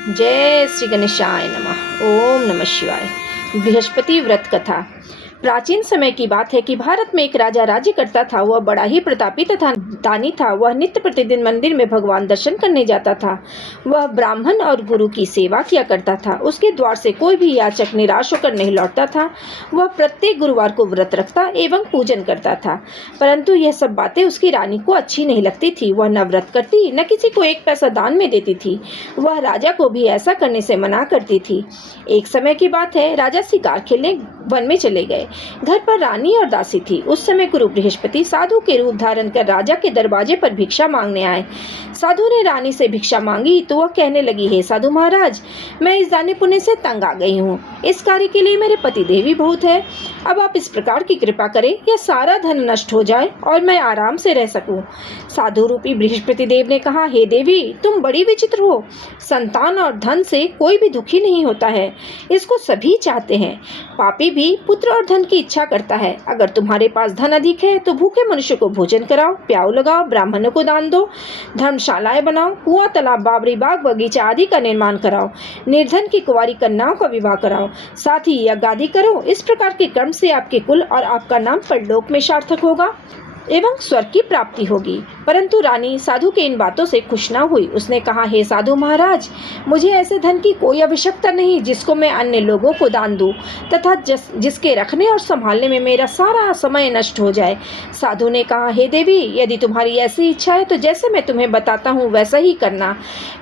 जय श्री गणेशाय नमः। ओम नमः शिवाय। बृहस्पति व्रत कथा। प्राचीन समय की बात है कि भारत में एक राजा राज्य करता था। वह बड़ा ही प्रतापी तथा दानी था। वह नित्य प्रतिदिन मंदिर में भगवान दर्शन करने जाता था। वह ब्राह्मण और गुरु की सेवा किया करता था। उसके द्वार से कोई भी याचक निराश होकर नहीं लौटता था। वह प्रत्येक गुरुवार को व्रत रखता एवं पूजन करता था, परंतु यह सब बातें उसकी रानी को अच्छी नहीं लगती थी। वह न व्रत करती, न किसी को एक पैसा दान में देती थी। वह राजा को भी ऐसा करने से मना करती थी। एक समय की बात है, राजा शिकार खेलने वन में चले गए। घर पर रानी और दासी थी। उस समय गुरु बृहस्पति साधु के रूप धारण कर राजा के दरवाजे पर भिक्षा मांगने आए। साधु ने रानी से भिक्षा मांगी तो वह कहने लगी, हे साधु महाराज, मैं इस दाने पुण्य से तंग आ गई हूँ। इस कार्य के लिए मेरे पति देवी बहुत है। अब आप इस प्रकार की कृपा करें, यह सारा धन नष्ट हो जाए और मैं आराम से रह सकूं। साधु रूपी बृहस्पति देव ने कहा, हे देवी, तुम बड़ी विचित्र हो। संतान और धन से कोई भी दुखी नहीं होता है, इसको सभी चाहते हैं। पापी भी पुत्र और धन की इच्छा करता है। अगर तुम्हारे पास धन अधिक है तो भूखे मनुष्य को भोजन कराओ, प्याऊ लगाओ, ब्राह्मणों को दान दो, धर्मशालाएं बनाओ, कुआं, तालाब, बावड़ी, बाग, बगीचा आदि का निर्माण कराओ, निर्धन की कुंवारी कन्याओं का विवाह कराओ, साथ ही यज्ञ आदि करो। इस प्रकार के कर्म से आपके कुल और आपका नाम परलोक में सार्थक होगा एवं स्वर्ग की प्राप्ति होगी। परंतु रानी साधु के इन बातों से खुश न हुई। उसने कहा, हे साधु महाराज, मुझे ऐसे धन की कोई आवश्यकता नहीं जिसको मैं अन्य लोगों को दान दूं तथा जिसके रखने और संभालने में मेरा सारा समय नष्ट हो जाए। साधु ने कहा, हे देवी, यदि तुम्हारी ऐसी इच्छा है तो जैसे मैं तुम्हें बताता हूँ वैसा ही करना।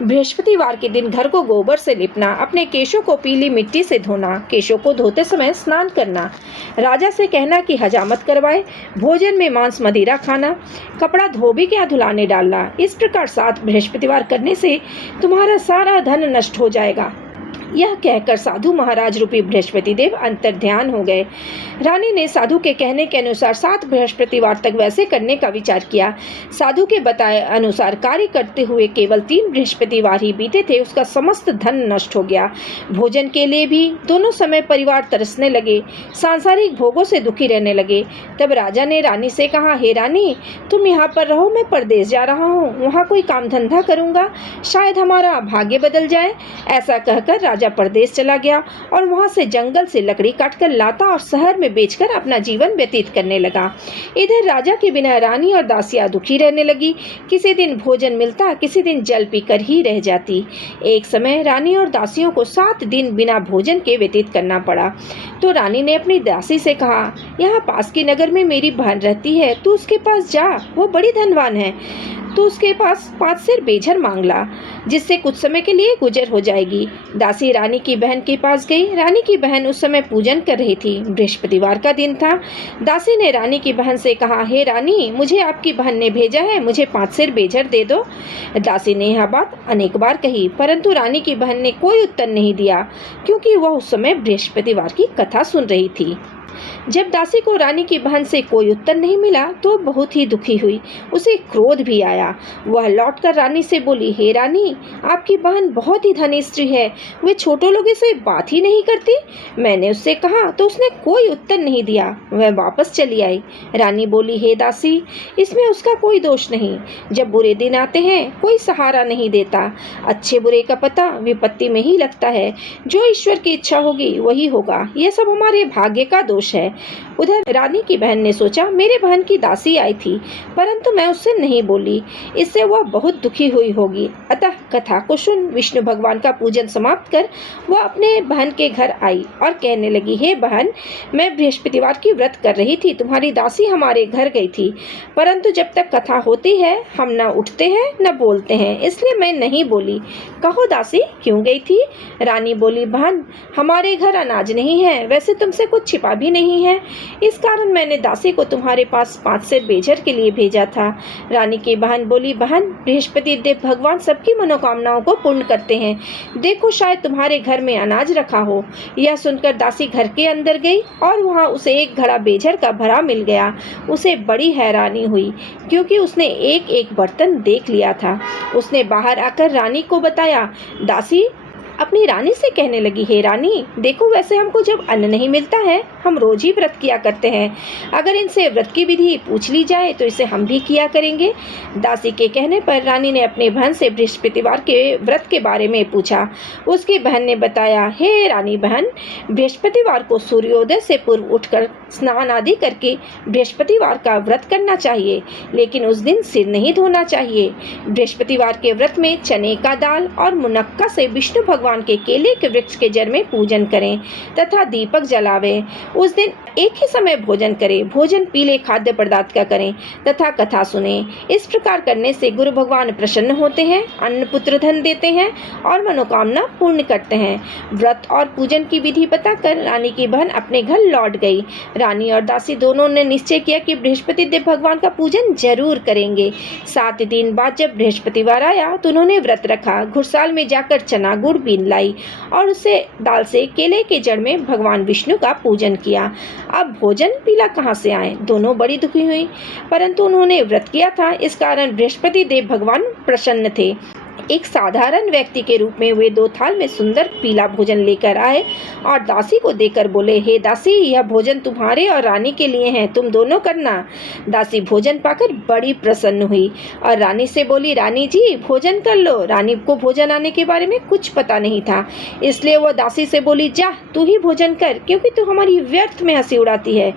बृहस्पतिवार के दिन घर को गोबर से लिपना, अपने केशों को पीली मिट्टी से धोना, केशों को धोते समय स्नान करना, राजा से कहना कि हजामत करवाए, भोजन में मांस मदिरा खाना, कपड़ा धोबी के धुलाने डालना। इस प्रकार 7 बृहस्पतिवार करने से तुम्हारा सारा धन नष्ट हो जाएगा। यह कहकर साधु महाराज रूपी बृहस्पति देव अंतर ध्यान हो गए। रानी ने साधु के कहने के अनुसार 7 बृहस्पतिवार तक वैसे करने का विचार किया। साधु के बताए अनुसार कार्य करते हुए केवल 3 बृहस्पतिवार ही बीते थे, उसका समस्त धन नष्ट हो गया। भोजन के लिए भी दोनों समय परिवार तरसने लगे, सांसारिक भोगों से दुखी रहने लगे। तब राजा ने रानी से कहा, हे रानी, तुम यहाँ पर रहो, मैं परदेश जा रहा हूँ, वहाँ कोई काम धंधा करूँगा, शायद हमारा भाग्य बदल जाए। ऐसा कहकर राजा परदेश चला गया और वहां से जंगल से लकड़ी काटकर लाता और शहर में बेचकर अपना जीवन व्यतीत करने लगा। इधर राजा के बिना रानी और दासियां दुखी रहने लगी। किसी दिन भोजन मिलता, किसी दिन जल पीकर ही रह जाती। एक समय रानी और दासियों को 7 दिन बिना भोजन के व्यतीत करना पड़ा। तो रानी ने अपनी दासी से कहा, यहाँ पास के नगर में मेरी बहन रहती है, तू उसके पास जा, वो बड़ी धनवान है। तो उसके पास 5 सेर बेझर मांग ला, जिससे कुछ समय के लिए गुजर हो जाएगी। दासी रानी की बहन के पास गई। रानी की बहन उस समय पूजन कर रही थी। बृहस्पतिवार का दिन था। दासी ने रानी की बहन से कहा, हे रानी, मुझे आपकी बहन ने भेजा है, मुझे 5 सेर बेझर दे दो। दासी ने यह बात अनेक बार कही, परंतु रानी की बहन ने कोई उत्तर नहीं दिया, क्योंकि वह उस समय बृहस्पतिवार की कथा सुन रही थी। जब दासी को रानी की बहन से कोई उत्तर नहीं मिला तो बहुत ही दुखी हुई। उसे क्रोध भी आया। वह लौटकर रानी से बोली, हे रानी, आपकी बहन बहुत ही धनी स्त्री है, वे छोटे लोगों से बात ही नहीं करती। मैंने उससे कहा तो उसने कोई उत्तर नहीं दिया, वह वापस चली आई। रानी बोली, हे दासी, इसमें उसका कोई दोष नहीं। जब बुरे दिन आते हैं कोई सहारा नहीं देता। अच्छे बुरे का पता विपत्ति में ही लगता है। जो ईश्वर की इच्छा होगी वही होगा। यह सब हमारे भाग्य का दोष है। उधर रानी की बहन ने सोचा, मेरे बहन की दासी आई थी, परंतु मैं उससे नहीं बोली, इससे वह बहुत दुखी हुई होगी। अतः कथा को सुन विष्णु भगवान का पूजन समाप्त कर वह अपने बहन के घर आई और कहने लगी, हे बहन, मैं बृहस्पतिवार की व्रत कर रही थी, तुम्हारी दासी हमारे घर गई थी, परंतु जब तक कथा होती है हम न उठते हैं न बोलते हैं, इसलिए मैं नहीं बोली। कहो दासी, क्यों गई थी? रानी बोली, बहन, हमारे घर अनाज नहीं है, वैसे तुमसे कुछ छिपा भी नहीं है, इस कारण मैंने दासी को तुम्हारे पास 5 सेर बेझर के लिए भेजा था। रानी की बहन बोली, बहन, बृहस्पति देव भगवान सबकी मनोकामनाओं को पूर्ण करते हैं, देखो शायद तुम्हारे घर में अनाज रखा हो। यह सुनकर दासी घर के अंदर गई और वहां उसे एक घड़ा बेझर का भरा मिल गया। उसे बड़ी हैरानी हुई, क्योंकि उसने एक एक बर्तन देख लिया था। उसने बाहर आकर रानी को बताया, दासी, अपनी रानी से कहने लगी, हे रानी, देखो वैसे हमको जब अन्न नहीं मिलता है हम रोज ही व्रत किया करते हैं। अगर इनसे व्रत की विधि पूछ ली जाए तो इसे हम भी किया करेंगे। दासी के कहने पर रानी ने अपने बहन से बृहस्पतिवार के व्रत के बारे में पूछा। उसकी बहन ने बताया, हे रानी बहन, बृहस्पतिवार को सूर्योदय से पूर्व उठकर स्नान आदि करके बृहस्पतिवार का व्रत करना चाहिए, लेकिन उस दिन सिर नहीं धोना चाहिए। बृहस्पतिवार के व्रत में चने का दाल और मुनक्का से विष्णु भगवान के केले के वृक्ष के जड़ में पूजन करें तथा दीपक जलावें। उस दिन एक ही समय भोजन करें। भोजन पीले खाद्य पदार्थ का करें तथा कथा सुने। इस प्रकार करने से गुरु भगवान प्रसन्न होते हैं, अन्न पुत्र धन देते हैं और मनोकामना पूर्ण करते हैं। व्रत और पूजन की विधि बताकर रानी की बहन अपने घर लौट गई। रानी और दासी दोनों ने निश्चय किया कि बृहस्पति देव भगवान का पूजन जरूर करेंगे। 7 दिन बाद जब बृहस्पतिवार आया तो उन्होंने व्रत रखा। घुड़साल में जाकर चना गुड़ बीन लाई और उसे दाल से केले के जड़ में भगवान विष्णु का पूजन किया। अब भोजन पीला कहाँ से आए? दोनों बड़ी दुखी हुई, परंतु उन्होंने व्रत किया था, इस कारण बृहस्पति देव भगवान प्रसन्न थे। एक साधारण व्यक्ति के रूप में वे 2 थाल में सुंदर पीला भोजन लेकर आए और दासी को देकर बोले, हे दासी, यह भोजन तुम्हारे और रानी के लिए है, तुम दोनों करना। दासी भोजन पाकर बड़ी प्रसन्न हुई और रानी से बोली, रानी जी भोजन कर लो। रानी को भोजन आने के बारे में कुछ पता नहीं था, इसलिए वह दासी से बोली, जा तू ही भोजन कर, क्योंकि तू हमारी व्यर्थ में हंसी उड़ाती है।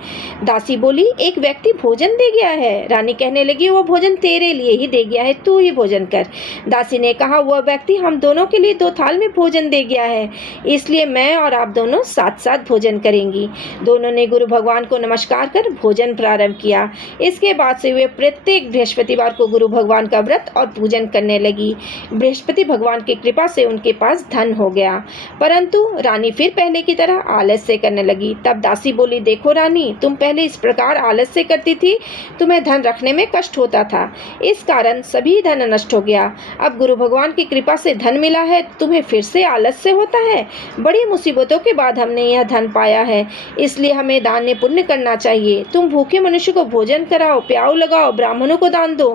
दासी बोली, एक व्यक्ति भोजन दे गया है। रानी कहने लगी, वो भोजन तेरे लिए ही दे गया है, तू ही भोजन कर। दासी ने कहा, वह व्यक्ति हम दोनों के लिए 2 थाल में भोजन दे गया है, इसलिए मैं और आप दोनों साथ साथ भोजन करेंगी। दोनों ने गुरु भगवान को नमस्कार कर भोजन प्रारंभ किया। इसके बाद से वे प्रत्येक बृहस्पतिवार को गुरु भगवान का व्रत और पूजन करने लगी। बृहस्पति भगवान की कृपा से उनके पास धन हो गया, परंतु रानी फिर पहले की तरह आलस्य करने लगी। तब दासी बोली, देखो रानी, तुम पहले इस प्रकार आलस्य करती थी, तुम्हें धन रखने में कष्ट होता था, इस कारण सभी धन नष्ट हो गया। अब गुरु भगवान की कृपा से धन मिला है, तुम्हें फिर से आलस्य होता है। बड़ी मुसीबतों के बाद हमने यह धन पाया है, इसलिए हमें दान पुण्य करना चाहिए। तुम भूखे मनुष्य को भोजन कराओ, प्याऊ लगाओ, ब्राह्मणों को दान दो,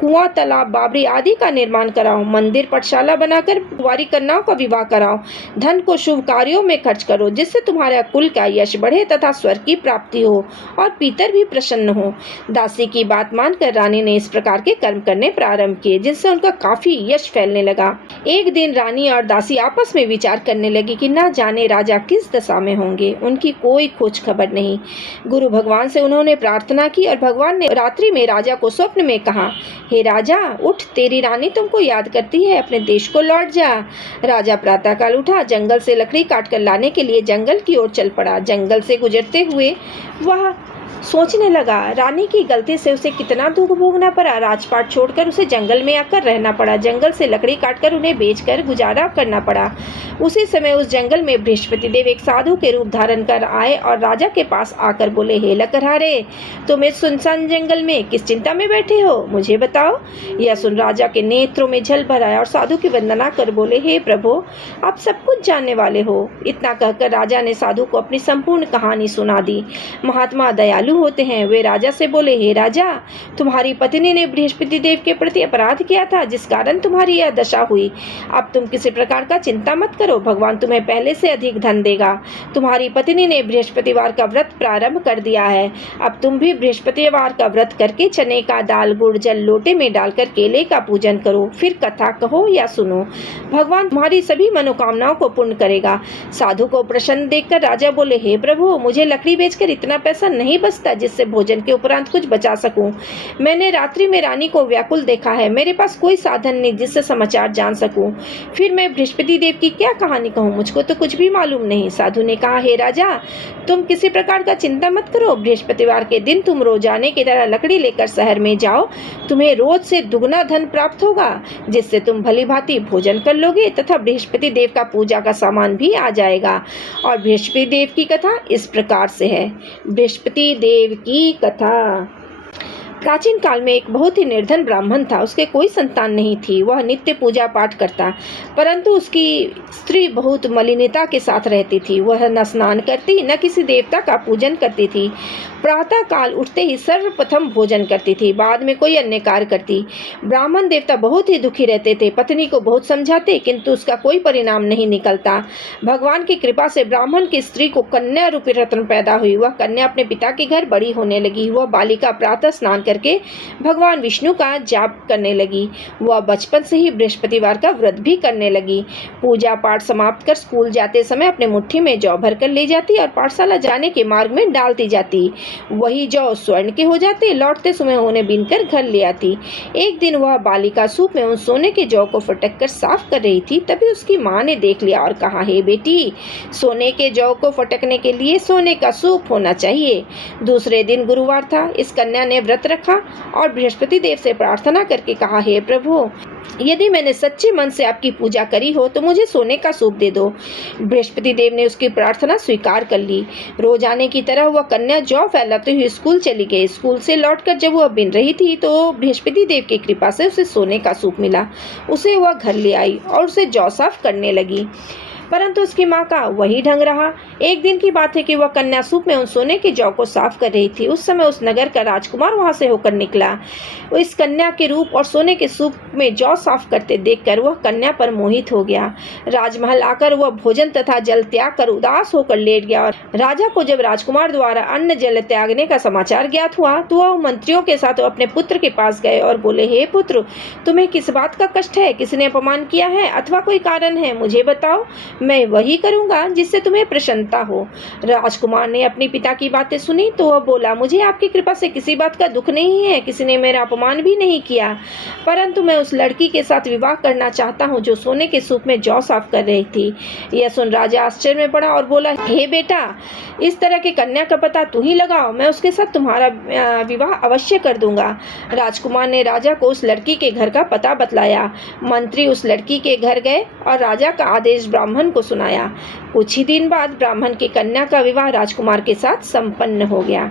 कुआं, तालाब, बावड़ी आदि का निर्माण कराओ, मंदिर, पाठशाला बनाकर कुंवारी कन्याओं का विवाह कराओ। धन को शुभ कार्यों में खर्च करो, जिससे तुम्हारा कुल का यश बढ़े तथा स्वर्ग की प्राप्ति हो और पितर भी प्रसन्न हो। दासी की बात मानकर रानी ने इस प्रकार के कर्म करने प्रारंभ किए, जिससे उनका काफी यश फैलने लगा। एक दिन रानी और दासी आपस में विचार करने लगी कि न जाने राजा किस दशा में होंगे, उनकी कोई खोज खबर नहीं। गुरु भगवान से उन्होंने प्रार्थना की और भगवान ने रात्रि में राजा को स्वप्न में कहा, हे राजा, उठ, तेरी रानी तुमको याद करती है, अपने देश को लौट जा। राजा प्रातःकाल उठा, जंगल से लकड़ी काट कर लाने के लिए जंगल की ओर चल पड़ा। जंगल से गुजरते हुए वह सोचने लगा, रानी की गलती से उसे कितना दुख भोगना पड़ा। राजपाट छोड़कर उसे जंगल में आकर रहना पड़ा। जंगल से लकड़ी काटकर उन्हें बेचकर गुजारा करना पड़ा। उसी समय उस जंगल में बृहस्पति देव एक साधु के रूप धारण कर आए और राजा के पास आकर बोले, हे लकड़हारे, तुम इस सुनसान जंगल में किस चिंता में बैठे हो, मुझे बताओ। यह सुन राजा के नेत्रों में जल भर आया और साधु की वंदना कर बोले, हे प्रभु, आप सब कुछ जानने वाले हो। इतना कहकर राजा ने साधु को अपनी संपूर्ण कहानी सुना दी। महात्मा दयालु होते हैं। वे राजा से बोले, हे राजा, तुम्हारी पत्नी ने बृहस्पति देव के प्रति अपराध किया था, जिस कारण तुम्हारी यह दशा हुई। अब तुम किसी प्रकार का चिंता मत करो, भगवान तुम्हें पहले से अधिक धन देगा। तुम्हारी पत्नी ने बृहस्पतिवार का व्रत प्रारंभ कर दिया है। अब तुम भी बृहस्पतिवार का व्रत करके चने का दाल, गुड़, जल लोटे में डालकर केले का पूजन करो, फिर कथा कहो या सुनो। भगवान तुम्हारी सभी मनोकामनाओं को पूर्ण करेगा। साधु को प्रसन्न देखकर राजा बोले, हे प्रभु, मुझे लकड़ी बेचकर इतना पैसा नहीं बचता जिससे भोजन के उपरांत कुछ बचा सकूं। मैंने रात्रि में रानी को व्याकुल देखा है, मेरे पास कोई साधन नहीं जिससे समाचार जान सकूं। फिर मैं बृहस्पति देव की क्या कहानी कहूं, मुझको तो कुछ भी मालूम नहीं। साधु ने कहा, हे राजा, तुम किसी प्रकार का चिंता मत करो। बृहस्पतिवार के दिन तुम रोजाने की तरह लकड़ी लेकर शहर में जाओ, तुम्हें रोज से दुगना धन प्राप्त होगा, जिससे तुम भली भांति भोजन कर लोगे तथा बृहस्पति देव का पूजा का सामान भी आ जाएगा। और बृहस्पति देव की कथा इस प्रकार से है। बृहस्पति देव की कथा। प्राचीन काल में एक बहुत ही निर्धन ब्राह्मण था। उसके कोई संतान नहीं थी। वह नित्य पूजा पाठ करता, परंतु उसकी स्त्री बहुत मलिनता के साथ रहती थी। वह न स्नान करती, न किसी देवता का पूजन करती थी। प्रातः काल उठते ही सर्वप्रथम भोजन करती थी, बाद में कोई अन्य कार्य करती। ब्राह्मण देवता बहुत ही दुखी रहते थे। पत्नी को बहुत समझाते, किंतु उसका कोई परिणाम नहीं निकलता। भगवान की कृपा से ब्राह्मण की स्त्री को कन्या रूपी रत्न पैदा हुई। वह कन्या अपने पिता के घर बड़ी होने लगी। वह बालिका प्रातः स्नान करके भगवान विष्णु का जाप करने लगी। वह बचपन से ही बृहस्पतिवार का व्रत भी करने लगी। पूजा पाठ समाप्त कर स्कूल जाते समय अपने मुट्ठी में जौ भरकर ले जाती और पाठशाला जाने के मार्ग में डालती जाती। वही जौ स्वर्ण के हो जाते। लौटते समय उन्हें बीनकर घर ले आती। एक दिन वह बालिका सूप में उन सोने के जौ को फटक कर साफ कर रही थी। तभी उसकी माँ ने देख लिया और कहा, हे बेटी, सोने के जौ को फटकने के लिए सोने का सूप होना चाहिए। दूसरे दिन गुरुवार था। इस कन्या ने व्रत रखा और बृहस्पति देव से प्रार्थना करके कहा, हे प्रभु, यदि मैंने सच्चे मन से आपकी पूजा करी हो तो मुझे सोने का सूप दे दो। बृहस्पति देव ने उसकी प्रार्थना स्वीकार कर ली। रोजाने की तरह वह कन्या जौ फैलाते हुए स्कूल चली गई। स्कूल से लौटकर जब वह बिन रही थी तो बृहस्पति देव की कृपा से उसे सोने का सूप मिला। उसे वह घर ले आई और उसे जौ साफ करने लगी, परंतु उसकी माँ का वही ढंग रहा। एक दिन की बात है कि वह कन्या सूप में उन सोने के जौ को साफ कर रही थी। उस समय उस नगर का राजकुमार वहां से होकर निकला। इस कन्या के रूप और सोने के सूप में जौ साफ करते देखकर वह कन्या पर मोहित हो गया। राजमहल आकर वह भोजन तथा जल त्याग कर उदास होकर लेट गया। और राजा को जब राजकुमार द्वारा अन्न जल त्यागने का समाचार ज्ञात हुआ तो वह मंत्रियों के साथ अपने पुत्र के पास गए और बोले, हे पुत्र, तुम्हें किस बात का कष्ट है? किसने अपमान किया है अथवा कोई कारण है? मुझे बताओ, मैं वही करूंगा जिससे तुम्हें प्रसन्नता हो। राजकुमार ने अपने पिता की बातें सुनी तो वह बोला, मुझे आपकी कृपा से किसी बात का दुख नहीं है। किसी ने मेरा अपमान भी नहीं किया, परंतु मैं उस लड़की के साथ विवाह करना चाहता हूँ जो सोने के सूप में जौ साफ कर रही थी। यह सुन राजा आश्चर्य में पड़ा और बोला, हे बेटा, इस तरह की कन्या का पता तू ही लगाओ। मैं उसके साथ तुम्हारा विवाह अवश्य कर दूंगा। राजकुमार ने राजा को उस लड़की के घर का पता बतलाया। मंत्री उस लड़की के घर गए और राजा का आदेश ब्राह्मण को सुनाया। कुछ ही दिन बाद ब्राह्मण की कन्या का विवाह राजकुमार के साथ संपन्न हो गया।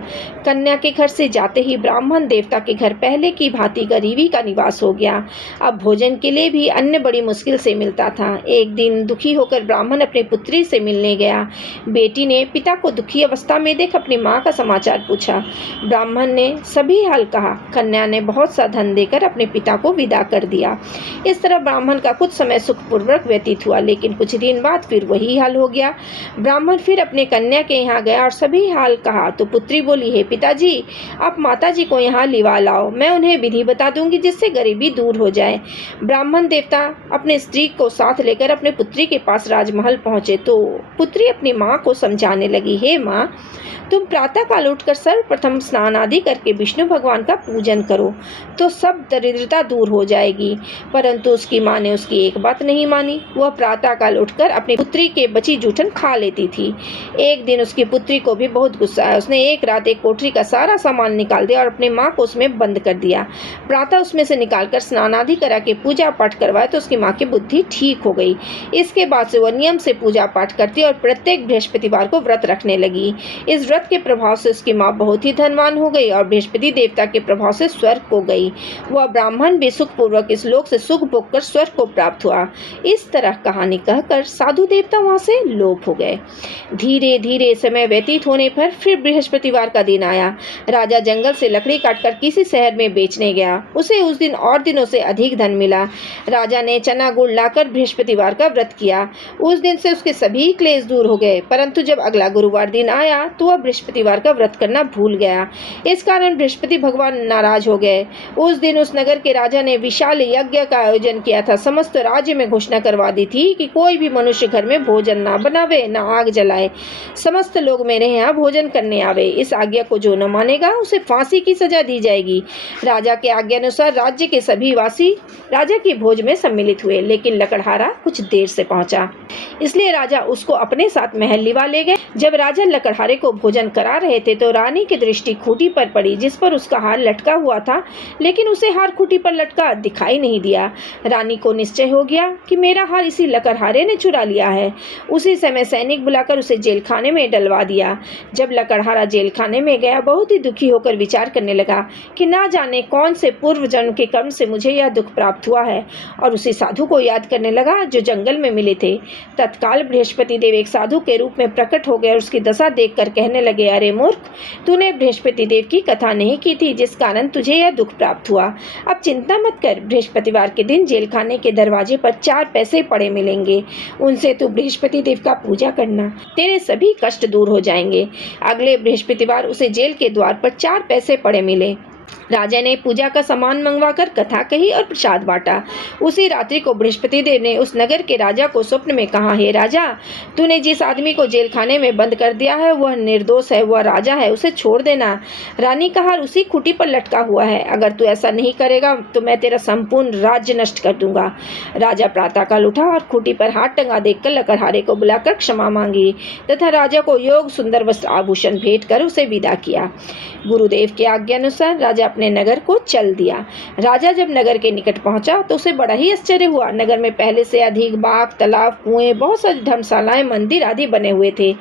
कन्या के घर से जाते ही ब्राह्मण देवता के घर पहले की भांति गरीबी का निवास हो गया। अब भोजन के लिए भी अन्न बड़ी मुश्किल से मिलता था। एक दिन दुखी होकर ब्राह्मण अपनी पुत्री से मिलने गया। बेटी ने पिता को दुखी अवस्था में देख अपनी माँ का समाचार पूछा। ब्राह्मण ने सभी हाल कहा। कन्या ने बहुत सा धन देकर अपने पिता को विदा कर दिया। इस तरह ब्राह्मण का कुछ समय सुखपूर्वक व्यतीत हुआ, लेकिन कुछ दिन बाद फिर वही हाल हो गया। ब्राह्मण फिर अपने कन्या के यहाँ गया और सभी हाल कहा तो पुत्री बोली, हे पिताजी, आप माताजी को यहाँ लिवा लाओ। मैं उन्हें विधि बता दूंगी जिससे गरीबी दूर हो जाए। ब्राह्मण देवता अपने स्त्री को साथ लेकर अपने पुत्री के पास राजमहल पहुंचे तो पुत्री अपनी माँ को समझाने लगी, हे माँ, तुम प्रातः काल उठकर सर्वप्रथम स्नान आदि करके विष्णु भगवान का पूजन करो तो सब दरिद्रता दूर हो जाएगी। परंतु उसकी माँ ने उसकी एक बात नहीं मानी। वह प्रातः काल उठकर अपनी पुत्री के बची जूठन खा लेती थी। एक दिन उसकी पुत्री को भी बहुत गुस्सा आया। उसने एक रात एक कोठरी का सारा सामान निकाल दिया और अपनी माँ को उसमें बंद कर दिया। प्रातः उसमें से निकालकर स्नान आदि करा के पूजा पाठ करवाया तो उसकी माँ की बुद्धि ठीक हो गई। इसके बाद से वह नियम से पूजा पाठ करती और प्रत्येक बृहस्पतिवार को व्रत रखने लगी। इस व्रत के प्रभाव से उसकी माँ बहुत ही धनवान हो गई और बृहस्पति देवता के प्रभाव से स्वर्ग को गई। वह ब्राह्मण भी सुखपूर्वक इस लोक से सुख भोग कर स्वर्ग को प्राप्त हुआ। इस तरह कहानी कहकर साधु देवता वहां से लोप हो गए। धीरे धीरे समय व्यतीत होने पर फिर बृहस्पतिवार का दिन आया। राजा जंगल से लकड़ी काटकर किसी शहर में बेचने गया। उसे उस दिन और दिनों से अधिक धन मिला। राजा ने चना गुड़ लाकर बृहस्पतिवार का व्रत किया। उस दिन से उसके सभी क्लेश दूर हो गए। परंतु जब अगला गुरुवार दिन आया तो वह बृहस्पतिवार का व्रत करना भूल गया। इस कारण बृहस्पति भगवान नाराज हो गए। उस दिन उस नगर के राजा ने विशाल यज्ञ का आयोजन किया था। समस्त राज्य में घोषणा करवा दी थी कि कोई भी मनुष्य घर में भोजन ना बनावे, ना आग जलाए। समस्त लोग मेरे यहाँ भोजन करने आवे। इस आज्ञा को जो न मानेगा उसे फांसी की सजा दी जाएगी। राजा के आज्ञा अनुसार राज्य के सभी वासी राजा की भोज में सम्मिलित हुए, लेकिन लकड़हारा कुछ देर से पहुंचा, इसलिए राजा उसको अपने साथ महल लिवा ले गए। जब राजा लकड़हारे को भोजन करा रहे थे तो रानी की दृष्टि खूंटी पर पड़ी जिस पर उसका हार लटका हुआ था, लेकिन उसे हार खूंटी पर लटका दिखाई नहीं दिया। रानी को निश्चय हो गया कि मेरा हार इसी लकड़हारे ने चुरा चुरा लिया है। उसी समय सैनिक बुलाकर उसे जेल खाने में डलवा दिया। जब लकड़हारा जेल खाने में गया, बहुत ही दुखी होकर विचार करने लगा कि ना जाने कौन से पूर्व जन्म के कर्म से मुझे यह दुख प्राप्त हुआ है, और उसी साधु को याद करने लगा जो जंगल में मिले थे। तत्काल बृहस्पति देव एक साधु के रूप में प्रकट हो गए और उसकी दशा देखकर कहने लगे, अरे मूर्ख, तूने बृहस्पति देव की कथा नहीं की थी, जिस कारण तुझे यह दुख प्राप्त हुआ। अब चिंता मत कर, बृहस्पतिवार के दिन जेल खाने के दरवाजे पर 4 पैसे पड़े मिलेंगे, उनसे तू बृहस्पति देव का पूजा करना, तेरे सभी कष्ट दूर हो जाएंगे। अगले बृहस्पतिवार उसे जेल के द्वार पर 4 पैसे पड़े मिले। राजा ने पूजा का सामान मंगवाकर कथा कही और प्रसाद बांटा। उसी रात्रि को बृहस्पति देव ने उस नगर के राजा को स्वप्न में कहा, हे राजा, तूने जिस आदमी को जेल खाने में बंद कर दिया है वह निर्दोष है, वह राजा है, उसे छोड़ देना। रानी का हार उसी खूंटी पर लटका हुआ है, अगर तू ऐसा नहीं करेगा तो मैं तेरा संपूर्ण राज्य नष्ट कर दूंगा। राजा प्रातःकाल उठा और खूंटी पर हाथ टंगा देखकर लकड़हारे को बुलाकर क्षमा मांगी तथा राजा को योग सुंदर वस्त्र आभूषण भेंट कर उसे विदा किया। गुरुदेव की आज्ञा अनुसार राजा अपने नगर को चल दिया। राजा जब नगर के निकट पहुंचा तो उसे बड़ा ही आश्चर्य हुआ। नगर में पहले से अधिक बाग, तालाब, कुएं, बहुत सारी धर्मशालाएं, मंदिर आदि बने हुए थे।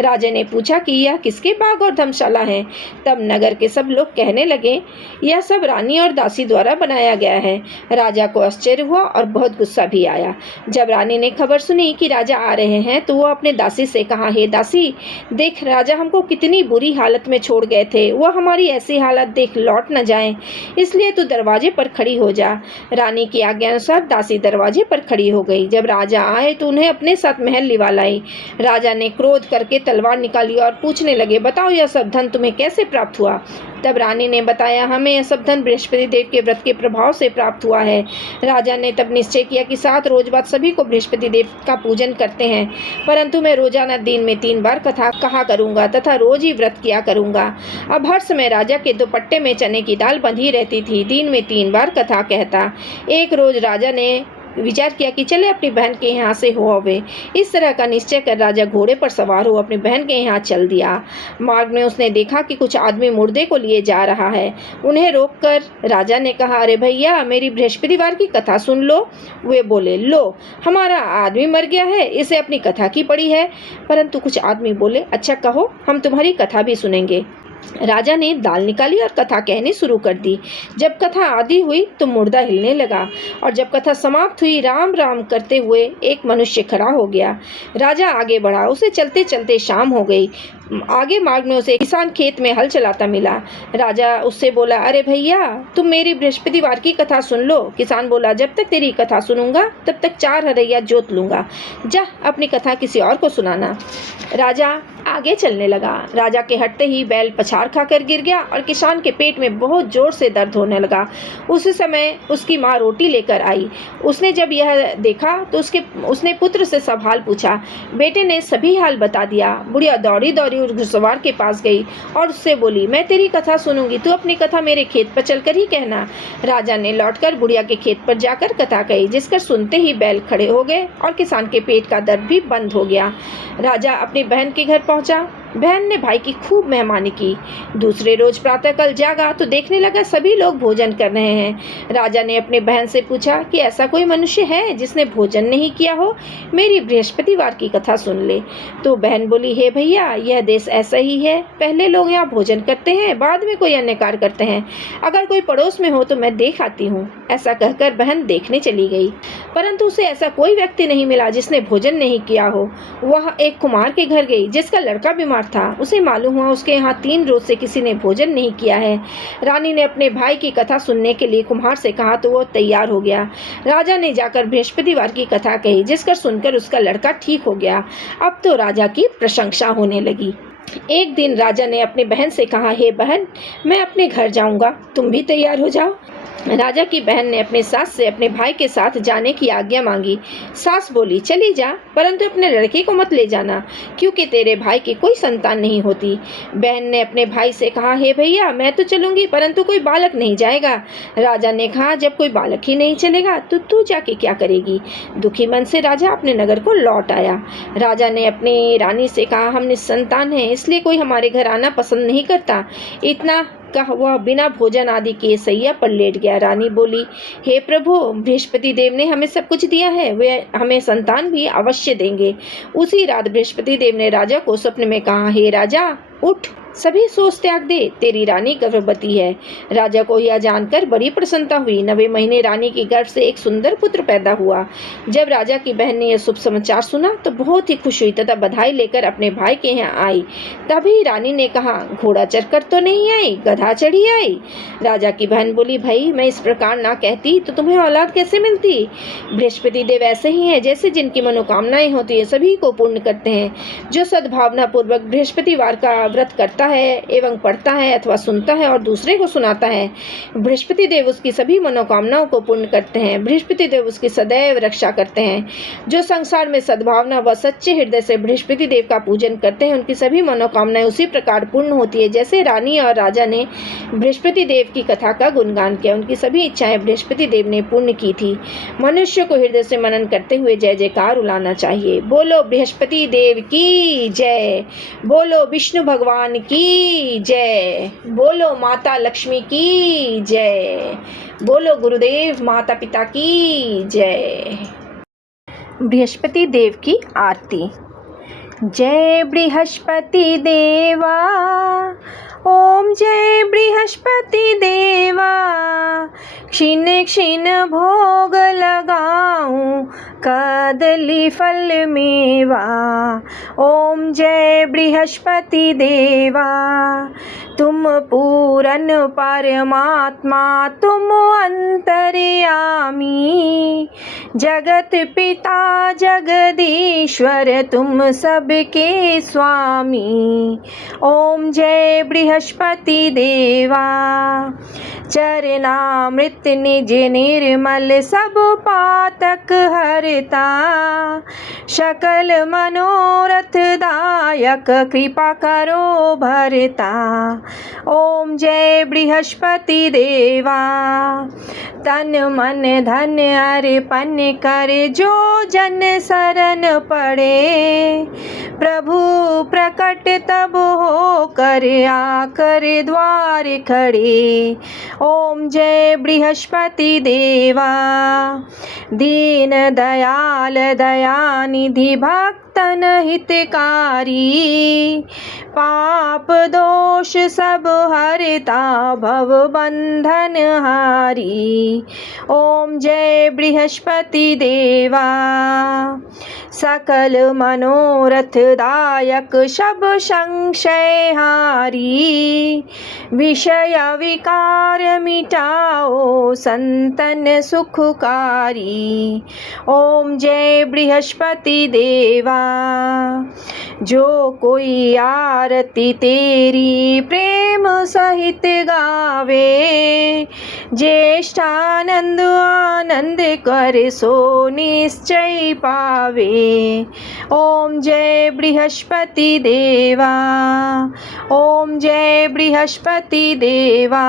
राजा ने पूछा कि यह किसके बाग और धर्मशाला हैं? तब नगर के सब लोग कहने लगे, यह सब रानी और दासी द्वारा बनाया गया है। राजा को आश्चर्य हुआ और बहुत गुस्सा भी आया। जब रानी ने खबर सुनी कि राजा आ रहे हैं तो वो अपने दासी से कहा, हे दासी, देख, राजा हमको कितनी बुरी हालत में छोड़ गए थे, वह हमारी ऐसी हालत देख लौट न जाए, इसलिए तू दरवाजे पर खड़ी हो जा। रानी की आज्ञा अनुसार दासी दरवाजे पर खड़ी हो गई। जब राजा आए तो उन्हें अपने साथ महल लिवा लाई। राजा ने क्रोध करके तलवार निकाली और पूछने लगे, बताओ यह सब धन तुम्हें कैसे प्राप्त हुआ? तब रानी ने बताया, हमें यह सब धन बृहस्पति देव के व्रत के प्रभाव से प्राप्त हुआ है। राजा ने तब निश्चय किया कि 7 रोज बाद सभी को बृहस्पति देव का पूजन करते हैं, परंतु मैं रोजाना दिन में 3 बार कथा कहा करूंगा तथा रोज ही व्रत किया करूंगा। अब हर समय राजा के दुपट्टे में चने की दाल बंधी रहती थी। दिन में 3 बार कथा कहता। एक रोज राजा ने विचार किया कि चले अपनी बहन के यहाँ से हो आवे। इस तरह का निश्चय कर राजा घोड़े पर सवार हो अपनी बहन के यहाँ चल दिया। मार्ग में उसने देखा कि कुछ आदमी मुर्दे को लिए जा रहा है। उन्हें रोककर राजा ने कहा, अरे भैया, मेरी बृहस्पतिवार की कथा सुन लो। वे बोले, लो, हमारा आदमी मर गया है, इसे अपनी कथा की पड़ी है। परंतु कुछ आदमी बोले, अच्छा कहो, हम तुम्हारी कथा भी सुनेंगे। राजा ने दाल निकाली और कथा कहनी शुरू कर दी। जब कथा आधी हुई तो मुर्दा हिलने लगा और जब कथा समाप्त हुई, राम राम करते हुए एक मनुष्य खड़ा हो गया। राजा आगे बढ़ा। उसे चलते चलते शाम हो गई। आगे मार्ग में उसे किसान खेत में हल चलाता मिला। राजा उससे बोला, अरे भैया, तुम मेरी बृहस्पतिवार की कथा सुन लो। किसान बोला, जब तक तेरी कथा सुनूंगा तब तक 4 हरैया जोत लूंगा, जा अपनी कथा किसी और को सुनाना। राजा आगे चलने लगा। राजा के हटते ही बैल पछाड़ खाकर गिर गया और किसान के पेट में बहुत जोर से दर्द होने लगा। उसी समय उसकी माँ रोटी लेकर आई। उसने जब यह देखा तो उसने पुत्र से सब हाल पूछा। बेटे ने सभी हाल बता दिया। बुढ़िया दौड़ी दौड़ी उस घुड़सवार के पास गई और उससे बोली, मैं तेरी कथा सुनूंगी, तू अपनी कथा मेरे खेत पर चलकर ही कहना। राजा ने लौटकर बुढ़िया के खेत पर जाकर कथा कही, जिसकर सुनते ही बैल खड़े हो गए और किसान के पेट का दर्द भी बंद हो गया। राजा अपनी बहन के घर पहुंचा। बहन ने भाई की खूब मेहमानी की। दूसरे रोज प्रातःकाल जागा तो देखने लगा सभी लोग भोजन कर रहे हैं। राजा ने अपने बहन से पूछा कि ऐसा कोई मनुष्य है जिसने भोजन नहीं किया हो, मेरी बृहस्पतिवार की कथा सुन ले। तो बहन बोली, हे भैया, यह देश ऐसा ही है, पहले लोग यहाँ भोजन करते हैं, बाद में कोई अन्य कार्य करते हैं। अगर कोई पड़ोस में हो तो मैं देख आती हूँ। ऐसा कहकर बहन देखने चली गई, परंतु उसे ऐसा कोई व्यक्ति नहीं मिला जिसने भोजन नहीं किया हो। वह एक कुम्हार के घर गई जिसका लड़का बीमार था। उसे मालूम हुआ उसके यहाँ 3 रोज से किसी ने भोजन नहीं किया है। रानी ने अपने भाई की कथा सुनने के लिए कुम्हार से कहा तो वो तैयार हो गया। राजा ने जाकर बृहस्पतिवार की कथा कही, जिसकर सुनकर उसका लड़का ठीक हो गया। अब तो राजा की प्रशंसा होने लगी। एक दिन राजा ने अपनी बहन से कहा, हे बहन, मैं अपने घर जाऊंगा, तुम भी तैयार हो जाओ। राजा की बहन ने अपने सास से अपने भाई के साथ जाने की आज्ञा मांगी। सास बोली, चली जा, परंतु अपने लड़के को मत ले जाना, क्योंकि तेरे भाई की कोई संतान नहीं होती। बहन ने अपने भाई से कहा, हे भैया, मैं तो चलूंगी, परंतु कोई बालक नहीं जाएगा। राजा ने कहा, जब कोई बालक ही नहीं चलेगा तो तू जाके क्या करेगी? दुखी मन से राजा अपने नगर को लौट आया। राजा ने अपनी रानी से कहा, हम निसंतान हैं, इसलिए कोई हमारे घर आना पसंद नहीं करता। इतना कहा वह बिना भोजन आदि के सैया पर लेट गया। रानी बोली, हे प्रभु, बृहस्पति देव ने हमें सब कुछ दिया है, वे हमें संतान भी अवश्य देंगे। उसी रात बृहस्पति देव ने राजा को स्वप्न में कहा, हे राजा, उठ, सभी सोच त्याग दे, तेरी रानी गर्भवती है। राजा को यह जानकर बड़ी प्रसन्नता हुई। 9वें महीने रानी के गर्भ से एक सुंदर पुत्र पैदा हुआ। जब राजा की बहन ने यह शुभ समाचार सुना तो बहुत ही खुश हुई तथा बधाई लेकर अपने भाई के यहाँ आई। तभी रानी ने कहा, घोड़ा चढ़कर तो नहीं आई, गधा चढ़ी आई। राजा की बहन बोली, भाई, मैं इस प्रकार ना कहती तो तुम्हें औलाद कैसे मिलती? बृहस्पति देव ऐसे ही हैं जैसे जिनकी मनोकामनाएं होती है सभी को पूर्ण करते हैं। जो सद्भावना पूर्वक बृहस्पतिवार का व्रत करता है एवं पढ़ता है अथवा सुनता है और दूसरे को सुनाता है, बृहस्पति देव उसकी सभी मनोकामनाओं को पूर्ण करते हैं। बृहस्पति देव उसकी सदैव रक्षा करते हैं। जो संसार में सद्भावना व सच्चे हृदय से बृहस्पति देव का पूजन करते हैं, उनकी सभी मनोकामनाएं उसी प्रकार पूर्ण होती है जैसे रानी और राजा ने बृहस्पति देव की कथा का गुणगान किया। उनकी सभी इच्छाएं बृहस्पति देव ने पूर्ण की थी। मनुष्य को हृदय से मनन करते हुए जय जयकार उलाना चाहिए। बोलो बृहस्पति देव की जय, बोलो विष्णु भगवान की जय, बोलो माता लक्ष्मी की जय, बोलो गुरुदेव माता पिता की जय। बृहस्पति देव की आरती। जय बृहस्पति देवा, ओम जय बृहस्पति देवा, क्षीण क्षीण भोग लगाऊं कदली फल मेवा। ओम जय बृहस्पति देवा, तुम पूरन परमात्मा, तुम अंतर्यामी, जगत पिता जगदीश्वर, तुम सबके स्वामी। ओम जय बृहस्पति देवा, चरणामृत निज निर्मल, सब पातक हरता, सकल मनोरथ दायक, कृपा करो भरता। ओम जय बृहस्पति देवा, तन मन धन अर्पण कर, जो जन शरण पड़े, प्रभु प्रकट तब हो कर, आकर द्वार खड़े। ओम जय बृहस्पति देवा, दीन दयाल दयानिधि, भक्तन हितकारी, पाप दोष सब हरता, भव बंधन हारी। ओम जय बृहस्पति देवा, सकल मनोरथ दायक, सब संशय हारी, विषय विकार मिटाओ, संतन सुखकारी। ओम जय बृहस्पति देवा, जो कोई आरती तेरी प्रेम सहित गावे, ज्येष्ठानंद आनंद कर, सो निश्चय पावे। ओम जय बृहस्पति देवा, ओम जय बृहस्पति देवा,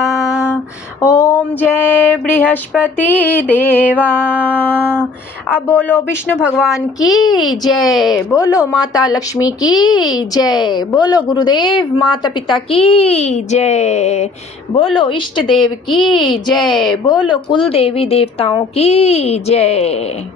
ओम जय बृहस्पति देवा। अब बोलो विष्णु भगवान की जय, बोलो माता लक्ष्मी की जय, बोलो गुरुदेव माता पिता की जय, बोलो इष्ट देव की जय, बोलो कुल देवी देवताओं की जय।